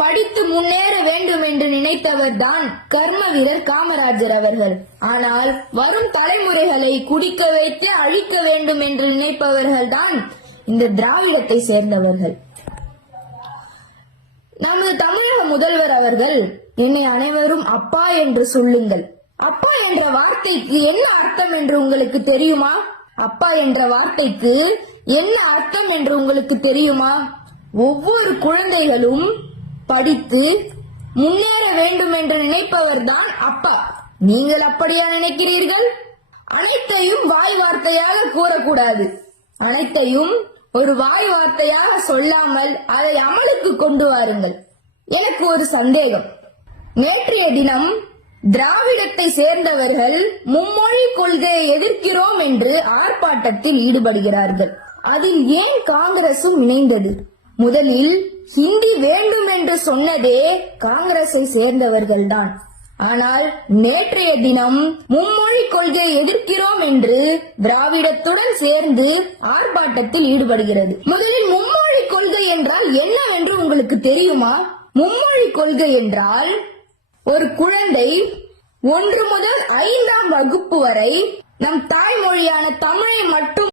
படித்து முன்னேற வேண்டும் என்று நினைத்தவர் தான் கர்ம வீரர் காமராஜர் அவர்கள். ஆனால் வரும் தலைமுறைகளை குடிக்க வைத்து அழிக்க வேண்டும் என்று நினைப்பவர்கள் தான் இந்த திராவிடத்தை சேர்ந்தவர்கள். நமது தமிழக முதல்வர் அவர்கள், என்னை அனைவரும் அப்பா என்று சொல்லுங்கள். அப்பா என்ற வார்த்தைக்கு என்ன அர்த்தம் என்று உங்களுக்கு தெரியுமா? அப்பா என்ற வார்த்தைக்கு என்ன அர்த்தம் என்று உங்களுக்கு தெரியுமா? ஒவ்வொரு குழந்தைகளும் படித்து முன்னேற வேண்டும் என்று நினைப்பவர் தான் அப்பா. நீங்கள் அப்படியா நினைக்கிறீர்கள்? அனைத்தையும் வாய் வார்த்தையாக கூறக்கூடாது. அனைத்தையும் ஒரு வாய் வார்த்தையாக சொல்லாமல் அதை அமலுக்கு கொண்டு வாருங்கள். எனக்கு ஒரு சந்தேகம். நேற்றைய தினம் திராவிடத்தை சேர்ந்தவர்கள் மும்மொழி கொள்கையை எதிர்க்கிறோம் என்று ஆர்ப்பாட்டத்தில் ஈடுபடுகிறார்கள். அதில் ஏன் காங்கிரசும் இணைந்தது? முதலில் ஹிந்தி வேண்டும் என்று சொன்னதே காங்கிரஸை சேர்ந்தவர்கள்தான். ஆனால் நேற்றைய தினம் மும்மொழி கொள்கையை எதிர்க்கிறோம் என்று திராவிடத்துடன் சேர்ந்து ஆர்ப்பாட்டத்தில் ஈடுபடுகிறது. முதலில் மும்மொழி கொள்கை என்றால் என்னவென்று உங்களுக்கு தெரியுமா? மும்மொழி கொள்கை என்றால் ஒரு குழந்தை 1 முதல் 5ஆம் வகுப்பு வரை நம் தாய்மொழியான தமிழை மட்டும்